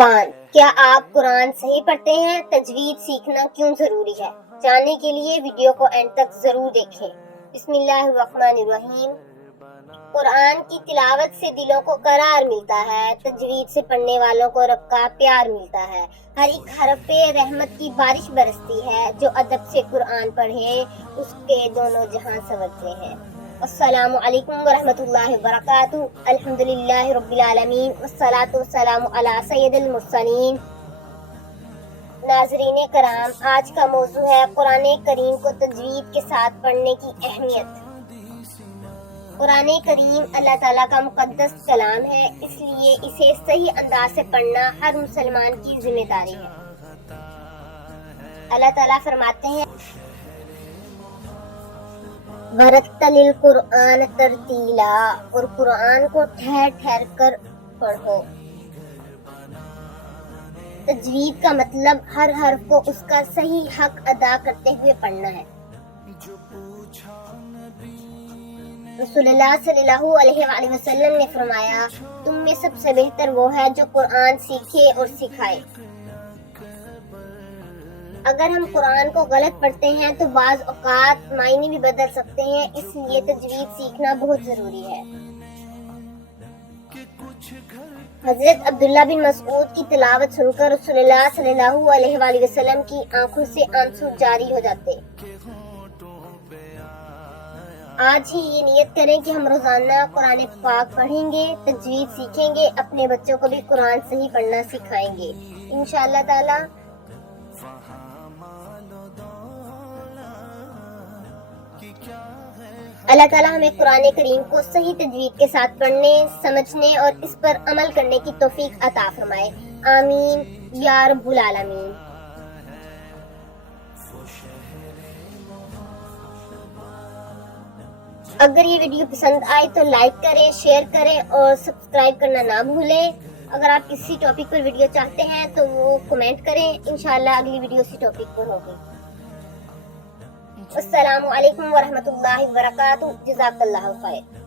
عنوان: کیا آپ قرآن صحیح پڑھتے ہیں؟ تجوید سیکھنا کیوں ضروری ہے؟ جاننے کے لیے ویڈیو کو اینڈ تک ضرور دیکھیں۔ بسم اللہ الرحمن الرحیم۔ قرآن کی تلاوت سے دلوں کو قرار ملتا ہے، تجوید سے پڑھنے والوں کو رب کا پیار ملتا ہے، ہر ایک حرف پہ رحمت کی بارش برستی ہے۔ جو ادب سے قرآن پڑھے اس کے دونوں جہاں سنورتے ہیں۔ السلام علیکم ورحمۃ اللہ وبرکاتہ۔ الحمدللہ رب العالمین والصلاة والسلام علی سید المرسلین۔ ناظرین کرام، آج کا موضوع ہے قرآن کریم کو تجوید کے ساتھ پڑھنے کی اہمیت۔ قرآن کریم اللہ تعالیٰ کا مقدس کلام ہے، اس لیے اسے صحیح انداز سے پڑھنا ہر مسلمان کی ذمہ داری ہے۔ اللہ تعالیٰ فرماتے ہیں: وَرَتِّلِ الْقُرْآنَ تَرْتِیلًا، اور قرآن کو ٹھہر ٹھہر کر پڑھو۔ تجوید کا مطلب ہر حرف کو اس کا صحیح حق ادا کرتے ہوئے پڑھنا ہے۔ رسول اللہ صلی اللہ علیہ وآلہ وسلم نے فرمایا: تم میں سب سے بہتر وہ ہے جو قرآن سیکھے اور سکھائے۔ اگر ہم قرآن کو غلط پڑھتے ہیں تو بعض اوقات معنی بھی بدل سکتے ہیں، اس لیے تجوید سیکھنا بہت ضروری ہے۔ حضرت عبداللہ بن مسعود کی تلاوت سن کر رسول اللہ صلی اللہ علیہ وآلہ وسلم کی آنکھوں سے آنسو جاری ہو جاتے۔ آج ہی یہ نیت کریں کہ ہم روزانہ قرآن پاک پڑھیں گے، تجوید سیکھیں گے، اپنے بچوں کو بھی قرآن صحیح پڑھنا سکھائیں گے انشاءاللہ تعالی۔ اللہ تعالیٰ ہمیں قرآن کریم کو صحیح تجوید کے ساتھ پڑھنے، سمجھنے اور اس پر عمل کرنے کی توفیق عطا فرمائے، آمین یا رب العالمین۔ اگر یہ ویڈیو پسند آئی تو لائک کریں، شیئر کریں اور سبسکرائب کرنا نہ بھولیں۔ اگر آپ کسی ٹاپک پر ویڈیو چاہتے ہیں تو وہ کمنٹ کریں، انشاءاللہ اگلی ویڈیو اسی ٹاپک پر ہوگی۔ السلام علیکم ورحمۃ اللہ وبرکاتہ۔ جزاک اللہ خیر۔